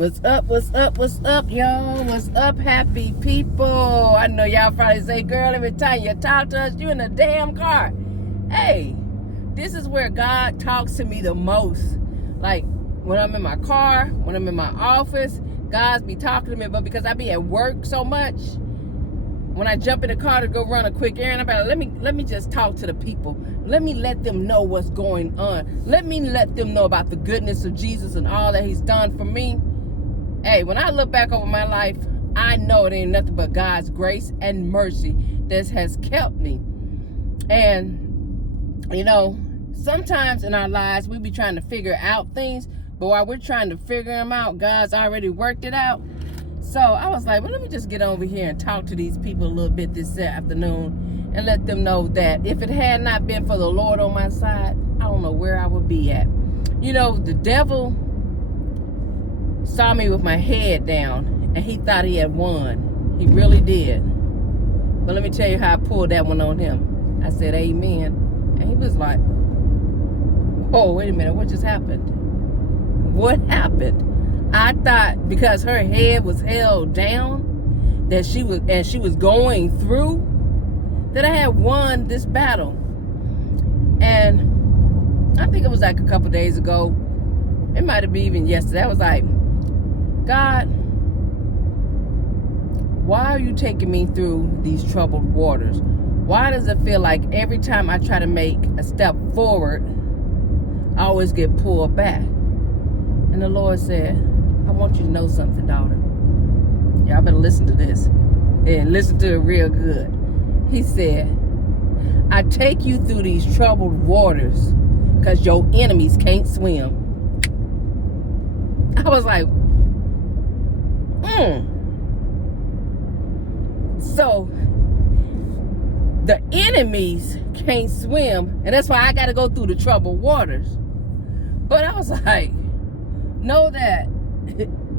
What's up, y'all? What's up, happy people? I know y'all probably say, girl, every time you talk to us, you in a damn car. Hey, this is where God talks to me the most. Like, when I'm in my car, when I'm in my office, God's be talking to me, but because I be at work so much, when I jump in the car to go run a quick errand, I'm like, let me just talk to the people. Let me let them know what's going on. Let me let them know about the goodness of Jesus and all that he's done for me. Hey, when I look back over my life, I know it ain't nothing but God's grace and mercy that has kept me. And, you know, sometimes in our lives, we be trying to figure out things, but while we're trying to figure them out, God's already worked it out. So I was like, well, let me just get over here and talk to these people a little bit this afternoon and let them know that if it had not been for the Lord on my side, I don't know where I would be at. You know, the devil saw me with my head down and he thought he had won. He really did. But let me tell you how I pulled that one on him. I said, amen. And he was like, oh, wait a minute, what just happened? What happened? I thought because her head was held down, that she was going through, that I had won this battle. And I think it was like a couple days ago. It might have been even yesterday. I was like, God, why are you taking me through these troubled waters? Why does it feel like every time I try to make a step forward, I always get pulled back? And the Lord said, I want you to know something, daughter. Y'all better listen to this. And listen to it real good. He said, I take you through these troubled waters because your enemies can't swim. I was like, So, the enemies can't swim, and that's why I got to go through the troubled waters. But I was like, know that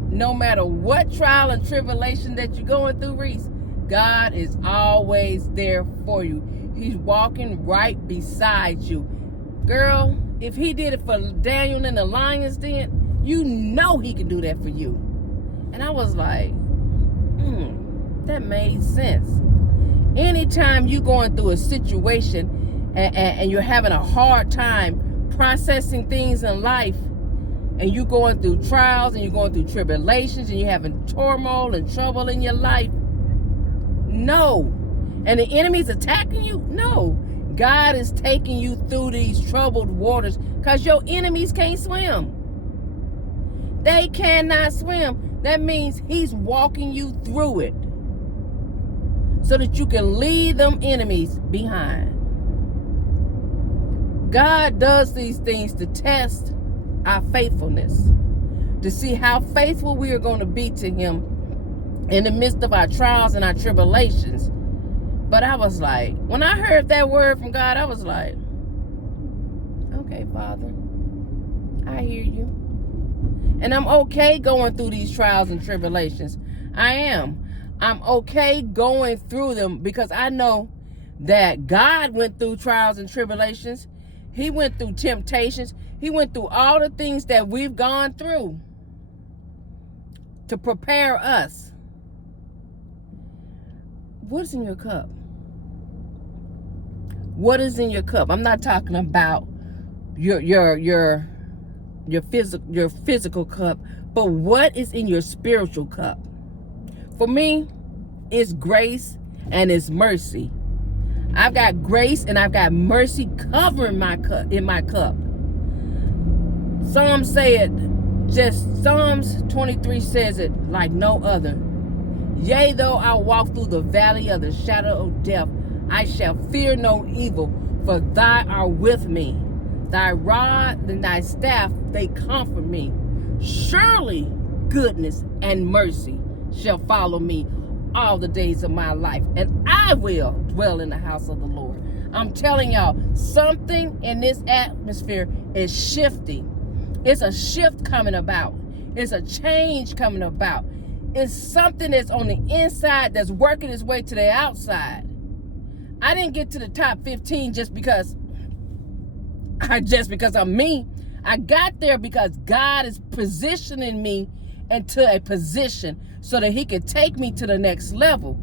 no matter what trial and tribulation that you're going through, Reese, God is always there for you. He's walking right beside you. Girl, if he did it for Daniel in the lion's den, you know he can do that for you. And I was like, that made sense. Anytime you're going through a situation and you're having a hard time processing things in life, and you're going through trials and you're going through tribulations and you're having turmoil and trouble in your life, no. And the enemy's attacking you? No. God is taking you through these troubled waters because your enemies can't swim. They cannot swim. That means he's walking you through it so that you can leave them enemies behind. God does these things to test our faithfulness, to see how faithful we are going to be to him in the midst of our trials and our tribulations. But I was like, when I heard that word from God, I was like, okay, Father, I hear you. And I'm okay going through these trials and tribulations. I am. I'm okay going through them because I know that God went through trials and tribulations. He went through temptations. He went through all the things that we've gone through to prepare us. What's in your cup? What is in your cup? I'm not talking about your physical cup, but what is in your spiritual cup? For me, it's grace and it's mercy. I've got grace and I've got mercy covering my cup in my cup. Psalms 23 says it like no other. Yea, though I walk through the valley of the shadow of death, I shall fear no evil, for thou art with me. Thy rod and thy staff, they comfort me. Surely goodness and mercy shall follow me all the days of my life, and I will dwell in the house of the Lord. I'm telling y'all, something in this atmosphere is shifting. It's a shift coming about. It's a change coming about. It's something that's on the inside that's working its way to the outside. I didn't get to the top 15 just because I'm me. I got there because God is positioning me into a position so that he could take me to the next level.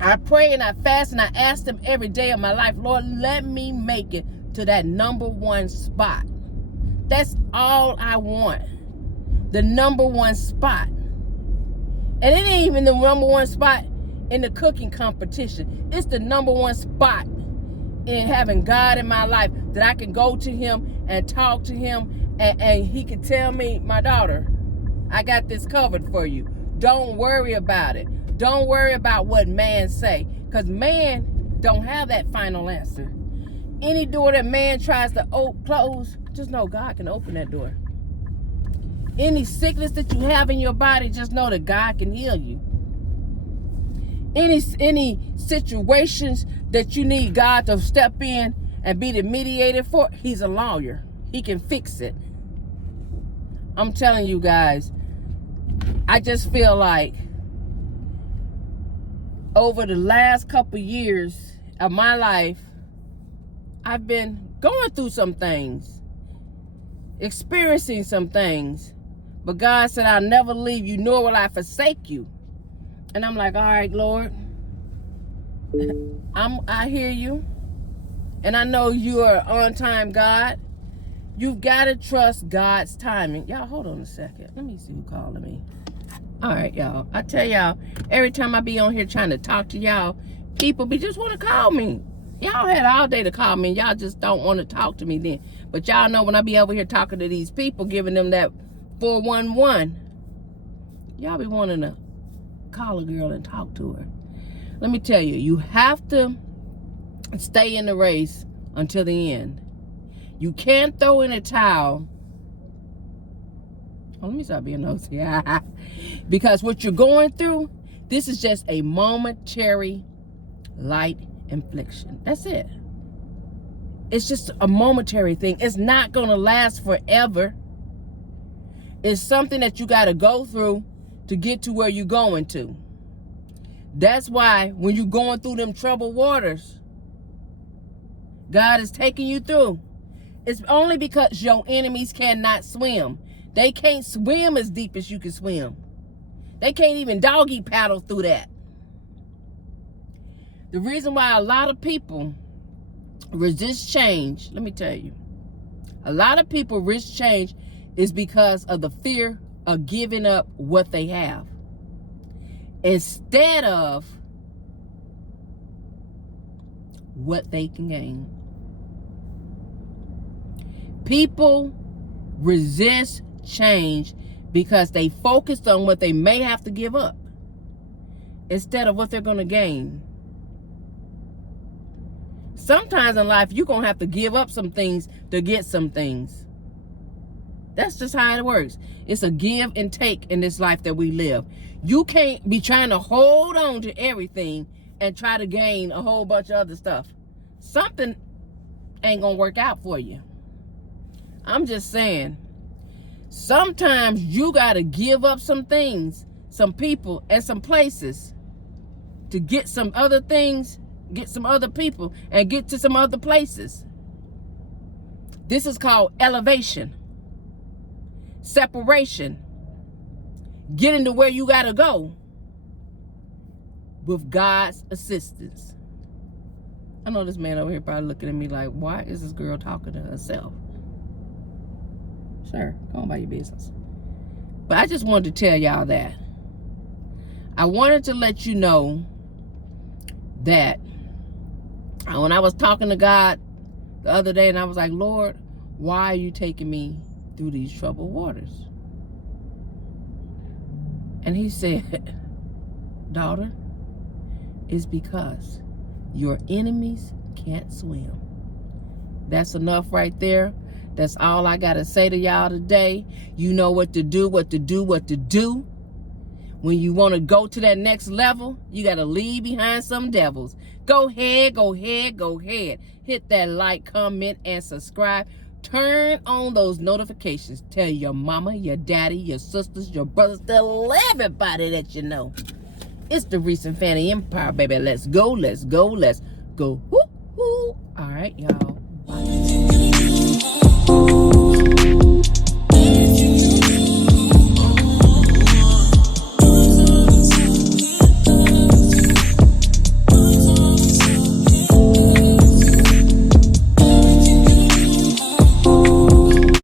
I pray and I fast and I ask him every day of my life, Lord, let me make it to that number one spot. That's all I want. The number one spot. And it ain't even the number one spot in the cooking competition. It's the number one spot in having God in my life, that I can go to him and talk to him, and he can tell me, my daughter, I got this covered for you. Don't worry about it. Don't worry about what man say, because man don't have that final answer. Any door that man tries to close, just know God can open that door. Any sickness that you have in your body, just know that God can heal you. Any situations that you need God to step in and be the mediator for, he's a lawyer. He can fix it. I'm telling you guys, I just feel like over the last couple years of my life, I've been going through some things, experiencing some things, but God said, I'll never leave you, nor will I forsake you. And I'm like, all right, Lord, I hear you. And I know you are on time, God. You've got to trust God's timing. Y'all, hold on a second. Let me see who calling me. All right, y'all. I tell y'all, every time I be on here trying to talk to y'all, people just want to call me. Y'all had all day to call me, and y'all just don't want to talk to me then. But y'all know when I be over here talking to these people, giving them that 411, y'all be wanting to call a girl and talk to her. Let me tell you, you have to stay in the race until the end. You can't throw in a towel. Oh, let me stop being nosy. Because what you're going through, this is just a momentary light infliction. That's it. It's just a momentary thing. It's not going to last forever. It's something that you got to go through to get to where you're going to. That's why when you're going through them troubled waters, God is taking you through. It's only because your enemies cannot swim. They can't swim as deep as you can swim. They can't even doggy paddle through that. The reason why a lot of people resist change, let me tell you, a lot of people resist change is because of the fear of giving up what they have, instead of what they can gain. People resist change because they focused on what they may have to give up instead of what they're going to gain. Sometimes in life, you're going to have to give up some things to get some things. That's just how it works. It's a give and take in this life that we live. You can't be trying to hold on to everything and try to gain a whole bunch of other stuff. Something ain't going to work out for you. I'm just saying, sometimes you got to give up some things, some people, and some places to get some other things, get some other people, and get to some other places. This is called elevation, separation, getting to where you got to go with God's assistance. I know this man over here probably looking at me like, why is this girl talking to herself? Sure, go on about your business. But I just wanted to tell y'all that. I wanted to let you know that when I was talking to God the other day and I was like, Lord, why are you taking me through these troubled waters? And he said, daughter, it's because your enemies can't swim. That's enough right there. That's all I got to say to y'all today. You know what to do, what to do, what to do. When you want to go to that next level, you got to leave behind some devils. Go ahead, go ahead, go ahead. Hit that like, comment, and subscribe. Turn on those notifications. Tell your mama, your daddy, your sisters, your brothers, tell everybody that you know. It's the Reese and Fany Empire, baby. Let's go, let's go, let's go. Woo, woo. All right, y'all.